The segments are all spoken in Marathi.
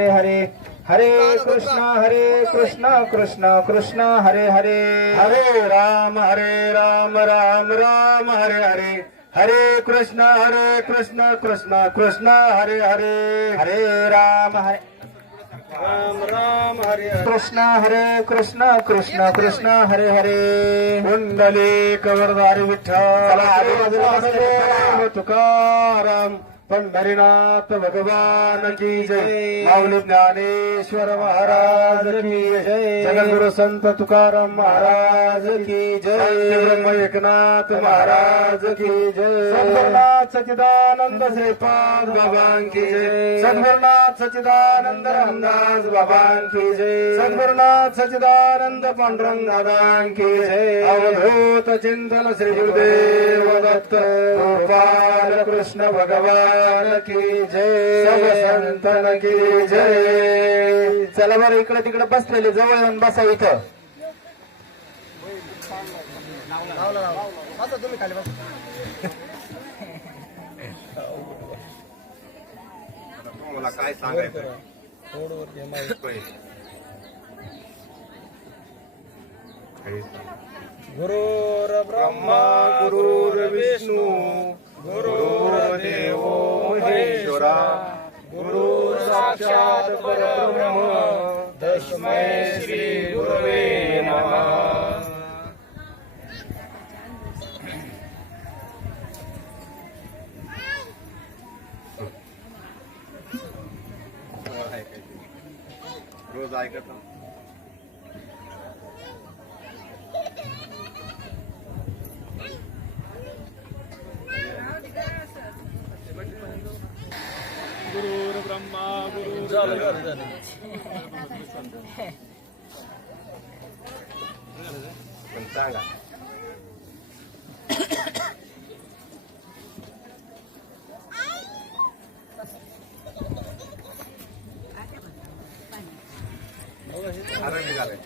हरे हरे। हरे कृष्ण हरे कृष्ण कृष्ण कृष्ण हरे हरे। हरे राम हरे राम राम राम हरे हरे। हरे कृष्ण हरे कृष्ण कृष्ण कृष्ण हरे हरे। हरे राम हरे राम राम हरे कृष्ण हरे कृष्ण कृष्ण कृष्ण हरे हरे। कुंडली कवरदारी विठ्ठल तुकाराम। पंढरीनाथ भगवान की जय। माऊली ज्ञानेश्वर महाराज की जय। जगद्गुरु संत तुकाराम महाराज की जय। ब्रह्म एकनाथ महाराज की जय। सद्गुरुनाथ सच्चिदानंद श्रीपाद बाबां की जय। सद्गुरुनाथ सच्चिदानंद रामदास बाबां की जय। सद्गुरुनाथ सच्चिदानंद पांडुरंग दादां की जय। अवधूत चिंतन श्री गुरुदेव दत्त गोपाल कृष्ण भगवान की जय। सब संतन की जय। चला बरं इकडे तिकडे बसलेले जवळ बसा इथं. मला काय सांगायचं? गुरुर ब्रह्मा गुरुर्विष्णू गुरुर्देव महेश्वरा गुरु साक्षात परब्रह्म. तस्मै श्री गुरवे नमः। रोज ऐकत गुरुर ब्रह्मा गुरु पण सांगा अरे निघाले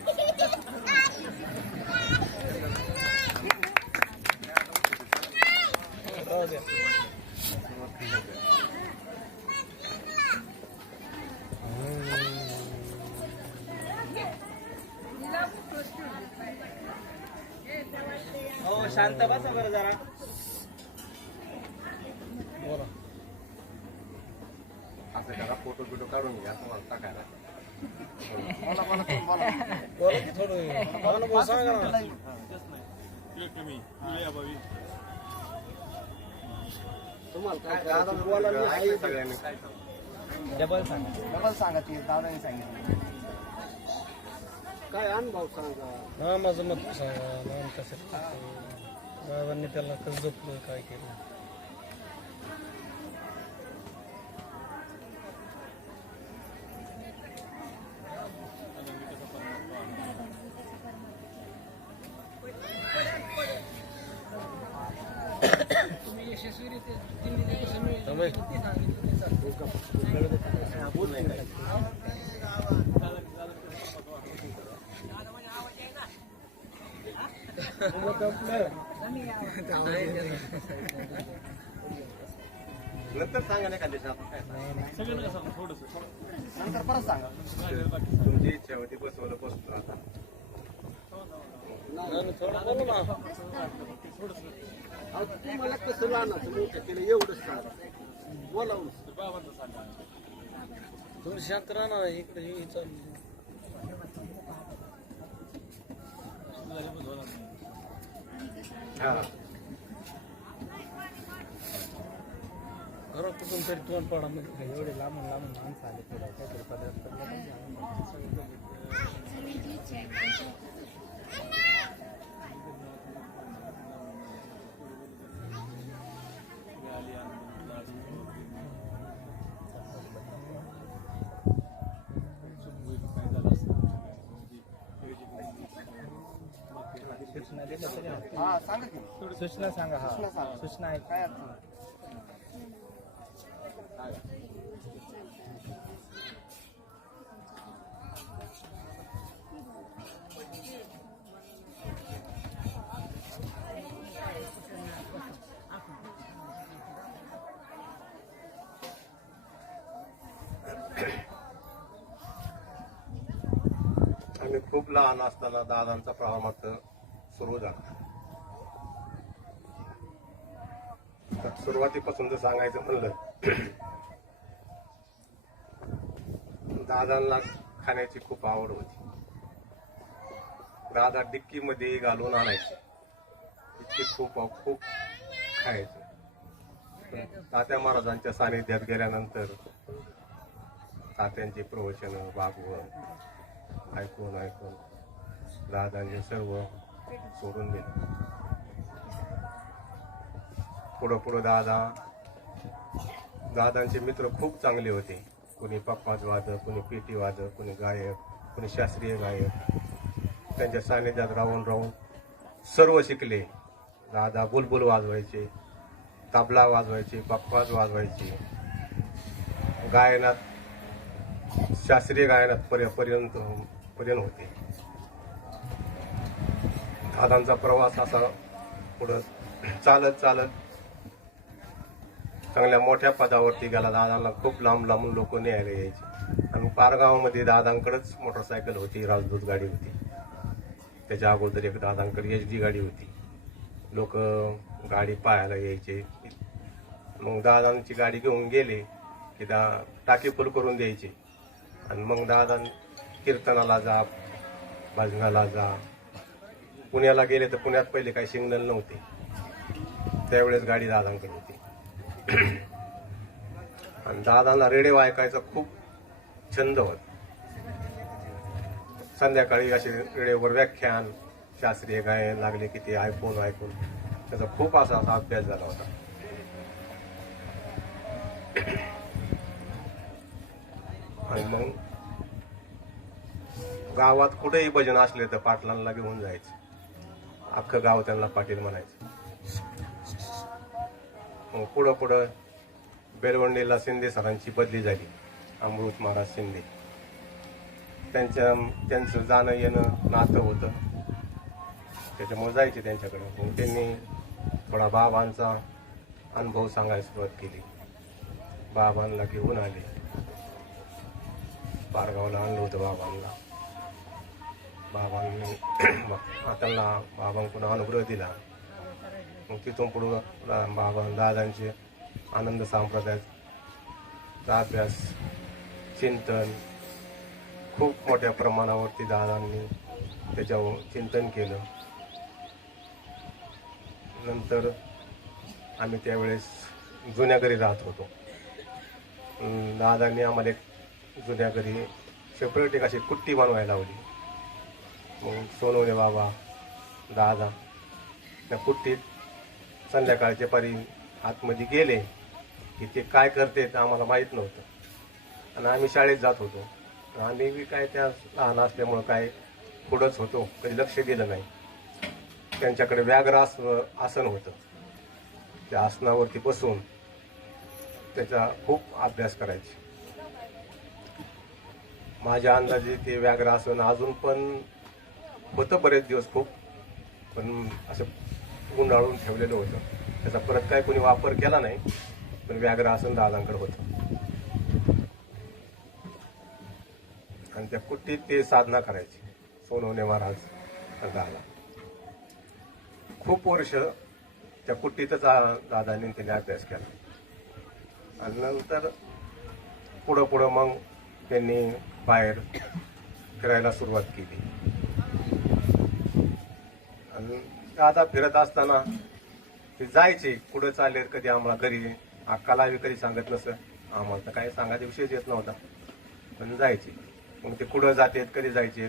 हो शांत बसा बरं जरा. असं करा फोटो बिटो काढून घ्या असं मला टाकायला बोला. की थोडं. मला बोल सांगा ना. तुम्हाला काय बोला मी आहे सगळ्यांनी. डबल सांगा. डबल सांगा ती दादाने सांगितलं. काय अनुभव सांगा? हा माझं मत सांगा लहान कसं बाबांनी त्याला कसं जपलं काय केलं. नंतर सांगा नाही का आपण काय नंतर परत सांगा तुमची इच्छा होती बसवलं बसतो आता. नाही, थोडं बोलू ना कसं लहानाचं मोठं केलं एवढंच सांगा बोलावून तुम्ही शांत राहणार इकडे हे चालू घरात कुठून तरी तोंड पडा म्हणजे एवढे लांबून लांबून माणसं आले फिरायला काहीतरी पदार्थ हा सांगा की. सूचना सांगा हा सूचना सांगा. सूचना आहे काय अडचण नाही. खूप लहान असताना दादांचा प्रवास सुरू झाला सुरुवातीपासून जर सांगायचं म्हणलं दादांना खाण्याची खूप आवड होती. दादा डिक्कीमध्ये घालून आणायचे. डिक्की खूप खूप खायचे. तात्या महाराजांच्या सानिध्यात गेल्यानंतर तात्यांचे प्रवचन भागवत ऐकून ऐकून दादांनी सर्व सोडून दिलं. पुढं पुढं दादा. दादांचे मित्र खूप चांगले होते. कोणी पप्पाच वादक कोणी पेटी वादक कोणी गायक कोणी शास्त्रीय गायक. त्यांच्या सानिध्यात राहून राहून सर्व शिकले. दादा बुलबुल वाजवायचे तबला वाजवायचे पप्पाच वाजवायचे. गायनात शास्त्रीय गायनात पर्य- पर्यंत पर्यंत होते. दादांचा प्रवास असा पुढं चालत चालत चांगल्या मोठ्या पदावरती गेला. दादांना खूप लांब लांबून लोक न्यायला यायचे. आणि पारगावामध्ये दादांकडेच मोटरसायकल होती राजदूत गाडी होती. त्याच्या अगोदर एक दादांकडे एच डी गाडी होती. लोक गाडी पाहायला यायचे. मग दादांची गाडी घेऊन गेले की दा टाकी फुल करून द्यायचे. आणि मग दादा कीर्तनाला जा भजनाला जा. पुण्याला गेले तर पुण्यात पहिले काही सिग्नल नव्हते. त्यावेळेस गाडी दादांकडे होती. आणि दादांना रेडिओ ऐकायचा खूप छंद होता. संध्याकाळी असे रेडिओवर व्याख्यान शास्त्रीय गायन लागले की ते ऐकून ऐकून त्याचा खूप असा असा अभ्यास झाला होता. आणि मग गावात कुठेही भजन असले तर पाटलांना घेऊन जायचं. अख्खं गाव त्यांना पाटील म्हणायचं. पुढं पुढं बेलवंडीला शिंदे सरांची बदली झाली. अमृत महाराज शिंदे. त्यांच्या त्यांचं जाणं येणं नातं होतं. त्याच्यामुळे जायचे त्यांच्याकडे. मग त्यांनी थोडा बाबांचा अनुभव सांगायला सुरुवात केली. बाबांना घेऊन आले. पारगावला आणलं होतं बाबांना. बाबांनी त्यांना बाबांकडून अनुग्रह दिला. मग तिथून पुढं बाबा दादांचे आनंद संप्रदायाचा अभ्यास चिंतन खूप मोठ्या प्रमाणावरती दादांनी त्याच्यावर चिंतन केलं. नंतर आम्ही त्यावेळेस जुन्या घरी राहत होतो. अं, दादांनी आम्हाला एक जुन्या घरी सेपरेट एक अशी कुट्टी बनवायला लावली. मग सोनवणे बाबा दादा त्या कुट्टीत संध्याकाळच्या पारी आतमध्ये गेले की ते काय करते ते आम्हाला माहीत नव्हतं. आणि आम्ही शाळेत जात होतो. आम्ही बी काय त्या लहान असल्यामुळं काय पुढंच होतो. कधी लक्ष दिलं नाही. त्यांच्याकडे व्याघ्र आस आसन होतं. त्या आसनावरती बसून त्याचा खूप अभ्यास करायचे. माझ्या अंदाजे ते व्याघ्र आसन अजून पण होतं बरेच दिवस खूप. पण असं गुंडाळून ठेवलेलं होतं. त्याचा परत काय कोणी वापर केला नाही पण व्याघ्र आसन दादांकडे होतं. आणि त्या कुट्टीत ते साधना करायची. सोनवणे महाराज दादा खूप वर्ष त्या कुट्टीतच दादांनी त्याने अभ्यास केला. आणि नंतर पुढं पुढं मग त्यांनी बाहेर फिरायला सुरुवात केली. आणि आता फिरत असताना ते जायचे कुठं चालले कधी आम्हाला घरी अक्काला कधी सांगत नसं आम्हाला तर काही सांगायचा विषयच येत नव्हता. पण जायचे. मग ते कुठं जातेत कधी जायचे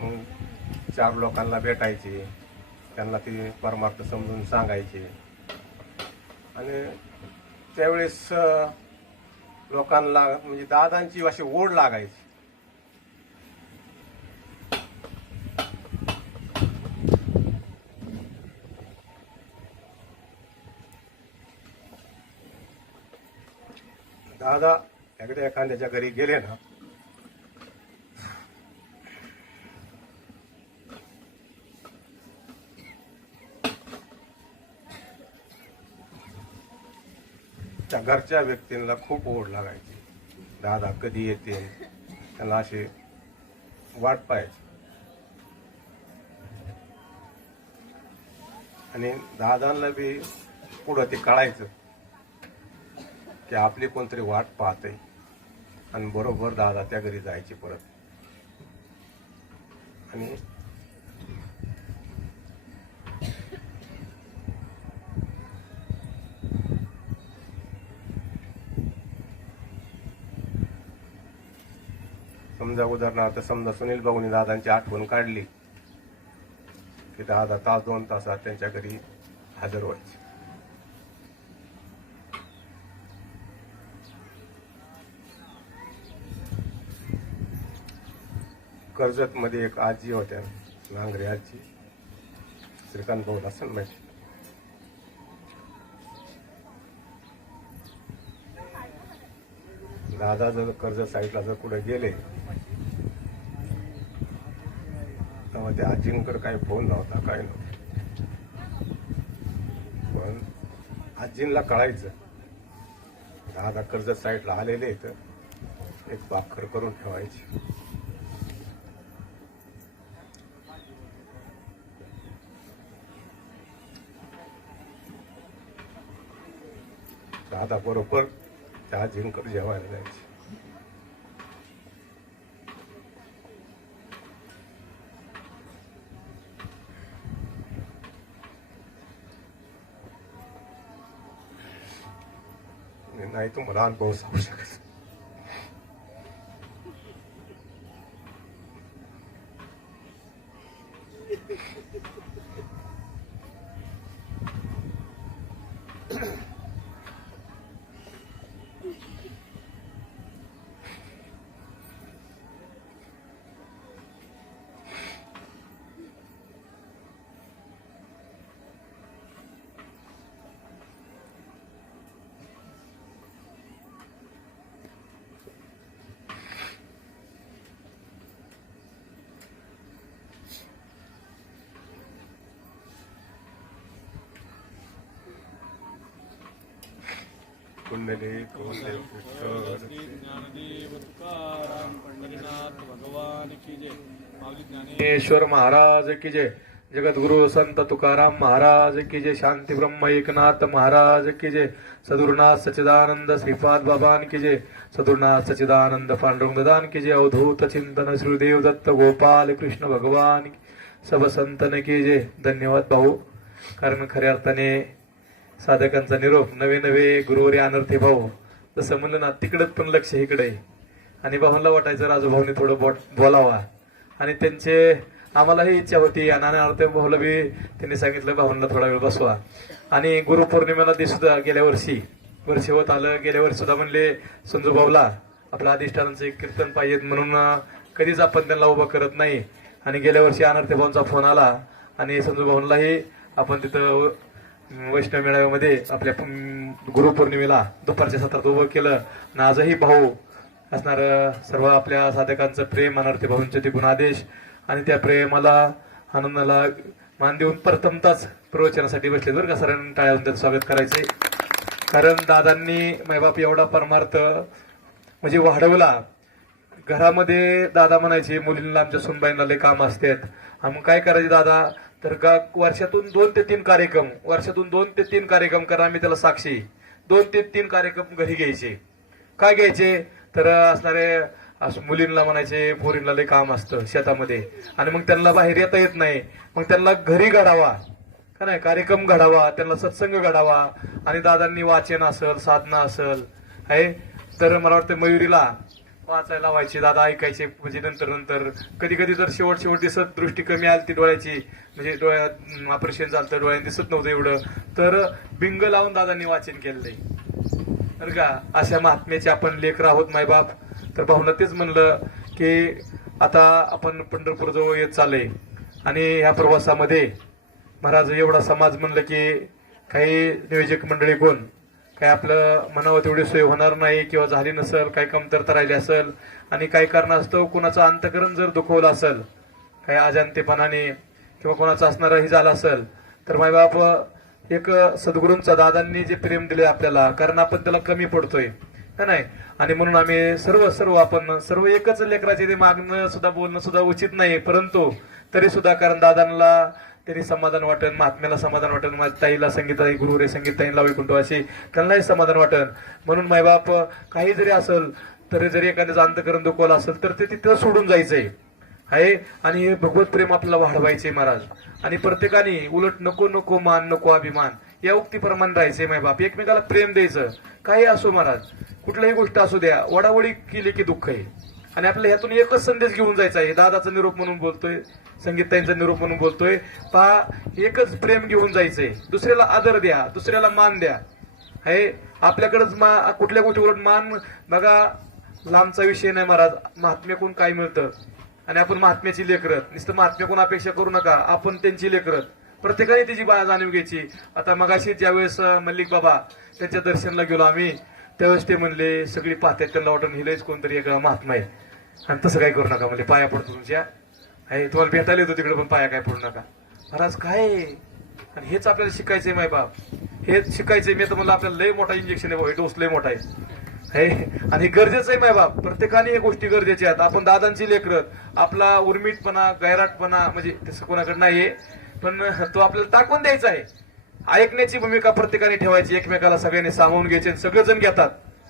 मग चार लोकांना भेटायचे. त्यांना ते परमार्थ समजून सांगायचे. आणि त्यावेळेस लोकांना म्हणजे दादांची अशी ओढ लागायची. दादा एकदा एखाद्याच्या घरी गेले ना त्या घरच्या व्यक्तींना खूप ओढ लागायची. दादा कधी येते? त्यांना असे वाट पाहायची. आणि दादांना बी पुढं ते कळायचं. की आपली कोणतरी वाट पाहतंय आणि बरोबर दादा त्या घरी जायची परत. आणि समजा उदाहरणार्थ समजा सुनील भाऊनी दादांची आठवण काढली की दादा तास दोन तासात त्यांच्या घरी हजर व्हायचे. कर्जत मध्ये एक आजी होत्या नांगरे आजी. श्रीकांत भाऊ असेल माहिती? दादा जर कर्ज साईडला जर कुठे गेले तेव्हा त्या आजींकडे काही फोन नव्हता काय नव्हतं. पण आजींना कळायचं दादा कर्ज साईडला आलेले तर एक भाकर करून ठेवायची. हाताबरोबर त्या आजींकडे जेवायला जायचे. नाही तुम्हाला अनुभव सांगू शकत ज्ञाने ज्ञानेश्वर महाराज की जय। जगद्गुरु संत तुकाराम महाराज की जय। शांती ब्रह्म एकनाथ महाराज की जय। सदुरनाथ सचिदानंद श्रीपाद बाबान की जय। सदुरनाथ सचिदानंद पांडुरंग ददान की जय। अवधूत चिंतन श्रीदेव दत्त गोपाल कृष्ण भगवान सब संतन की जय। धन्यवाद भाऊ। कारण खऱ्या अर्थाने साधकांचा निरोप नवे नवे गुरुवरी अनर्थी भाऊ. तसं म्हणलं ना तिकडच पण लक्ष इकडे. आहे. आणि भाऊंना वाटायचं राजूभाऊने थोडं बोट बोलावा. आणि त्यांचे आम्हालाही इच्छा होती. आणि अर्थ भाऊला बी त्यांनी सांगितलं भाऊंना थोडा वेळ बसवा. आणि गुरुपौर्णिमेला ते सुद्धा गेल्या वर्षी वर्षी होत आलं. गेल्या वर्षी सुद्धा म्हणले संजू भाऊला आपल्या अधिष्ठानाचं एक कीर्तन पाहिजे म्हणून कधीच आपण त्यांना उभं करत नाही. आणि गेल्या वर्षी अनर्थे भाऊंचा फोन आला. आणि संजू भाऊंलाही आपण तिथं वैष्णव मेळाव्यामध्ये आपल्या गुरुपौर्णिमेला दुपारच्या सत्रात उभं केलं. आजही भाऊ असणार सर्व आपल्या साधकांचं प्रेम अनर्थे भाऊंचे ते गुणादेश आणि त्या प्रेमाला आनंदाला मान देऊन प्रथमताच प्रवचनासाठी बसले बरं का सरांनी. टाळ्यावरून त्याचं स्वागत करायचंय. कारण दादांनी मायबाप एवढा परमार्थ म्हणजे वाढवला. घरामध्ये दादा म्हणायचे मुलींना आमच्या सुनबाईंना लय काम असतात. आम्ही काय करायचे दादा? तर गा वर्षातून दोन ते तीन कार्यक्रम वर्षातून दोन ते तीन कार्यक्रम करा आम्ही त्याला साक्षी. दोन ते तीन कार्यक्रम घरी घ्यायचे. काय घ्यायचे? तर असणारे मुलींना म्हणायचे पोरींना लय काम असतं शेतामध्ये. आणि मग त्यांना बाहेर येता येत नाही. मग त्यांना घरी घडावा. का नाही? कार्यक्रम घडावा त्यांना सत्संग घडावा. आणि दादांनी वाचन असल साधना असल आहे तर मला वाटतं मयुरीला वाचायला व्हायचे दादा ऐकायचे म्हणजे नंतर नंतर. कधी कधी जर शेवट शेवट दिसत दृष्टी कमी आली ती डोळ्याची म्हणजे डोळ्यात ऑपरेशन झालं तर डोळ्यात दिसत नव्हतं एवढं. तर बिंग लावून दादांनी वाचन केलंय बरं का? अशा महात्म्याचे आपण लेकर आहोत मायबाप तर भाऊला तेच म्हणलं की आता आपण पंढरपूर जवळ येत चाललंय. आणि ह्या प्रवासामध्ये महाराज एवढा समाज म्हणलं की काही नियोजक मंडळी कोण? काय आपलं मनावर तेवढी सोय होणार नाही किंवा झाली नसेल काही कमतरता राहिली असेल आणि काही कारणास्तव कुणाचं अंतकरण जर दुखवलं असेल काही अजांतेपणाने किंवा कोणाचं असणारंही झालं असेल तर मायबाप एक सद्गुरूंचा दादांनी जे प्रेम दिले आपल्याला कारण आपण त्याला कमी पडतोय है नाही? आणि म्हणून आम्ही सर्व सर्व आपण सर्व एकच लेकराचे ते मागणं सुद्धा बोलणं सुद्धा उचित नाही परंतु तरी सुद्धा कारण दादांना तरी समाधान वाटन महात्म्याला समाधान वाटन माझ्या ताईला संगीताई गुरु रे संगीताईला वैकुंठवासी त्यांनाही समाधान वाटन. म्हणून मायबाप काही जरी असेल तरी जरी एखाद्याचं अंतकरण दुखवलं असेल तर ते तिथं सोडून जायचंय. आहे? आणि हे भगवत प्रेम आपल्याला वाढवायचे महाराज. आणि प्रत्येकाने उलट नको नको मान नको अभिमान या उक्तीप्रमाणे राहायचे माय बाप एकमेकाला प्रेम द्यायचं. काही असो महाराज. कुठल्याही गोष्ट असू द्या. वडावडी केली की दुःख आहे. आणि आपल्याला ह्यातून एकच संदेश घेऊन जायचा आहे. दादाचा निरोप म्हणून बोलतोय संगीताईंचा निरोप म्हणून बोलतोय. पहा एकच प्रेम घेऊन जायचंय. दुसऱ्याला आदर द्या दुसऱ्याला मान द्या. हे आपल्याकडंच मा कुठल्या गोष्टीवर मान बघा लांबचा विषय नाही महाराज. महात्म्याकडून काय मिळतं? आणि आपण महात्म्याची लेकरत नुसतं महात्म्याकडून अपेक्षा करू नका. आपण त्यांची लेकरत प्रत्येकाने त्याची बा जाणीव घ्यायची. आता मगाशी ज्यावेळेस मल्लिक बाबा त्यांच्या दर्शनला गेलो आम्ही. त्यावेळेस ते म्हणले सगळी पाहतात त्यांना वाटून हिलेच कोणतरी एक महात्मा आहे. आणि तसं काय करू नका म्हणले पाया पडतो तुमच्या. आहे तुम्हाला भेटायला येतो तिकडे पण पाया काय पडू नका. महाराज काय आणि हेच आपल्याला शिकायचंय माय बाप. हेच शिकायचंय मी तर म्हणलं आपल्याला लय मोठा इंजेक्शन आहे डोस लय मोठा आहे. हे आणि गरजेचं आहे माय बाप. प्रत्येकाने या गोष्टी गरजेच्या आहेत. आपण दादांची लेकरत आपला उर्मिटपणा गैराटपणा म्हणजे तसं कोणाकडे नाहीये पण तो आपल्याला टाकून द्यायचा आहे. ऐकण्याची भूमिका प्रत्येकाने ठेवायची एकमेकाला सगळ्यांनी सामावून घ्यायचे आणि सगळेजण घेतात.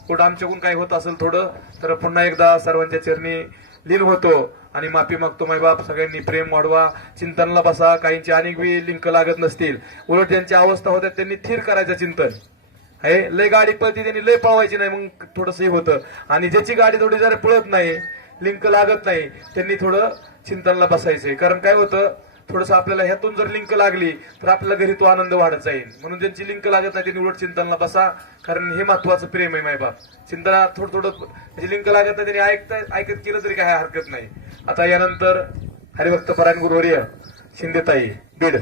कुठं आमच्याकडून काही होत असेल थोडं तर पुन्हा एकदा सर्वांच्या चरणी लीन होतो. आणि माफी मागतो माय बाप सगळ्यांनी प्रेम वाढवा चिंतनला बसा काहींची अनेक वेळी लिंक लागत नसतील. उलट ज्यांची अवस्था होत्या त्यांनी थिर करायचं चिंतन. हे लय गाडी पळती त्यांनी लय पळवायची नाही मग थोडंसं हे होतं. आणि ज्याची गाडी थोडी जरा पळत नाही लिंक लागत नाही त्यांनी थोडं चिंतनला बसायचंय. कारण काय होतं थोडस आपल्याला ह्यातून जर लिंक लागली तर आपल्याला घरी तो आनंद वाढत जाईल. म्हणून ज्यांची लिंक लागत नाही त्यांनी उलट चिंतनला बसा कारण हे महत्वाचं प्रेम आहे मायबाप. चिंतना थोडं थोडं म्हणजे लिंक लागत नाही त्यांनी ऐकता ऐकत केलं तरी काय हरकत नाही. आता यानंतर हरिभक्त परायण गुरुवर्य शिंदेताई बीड.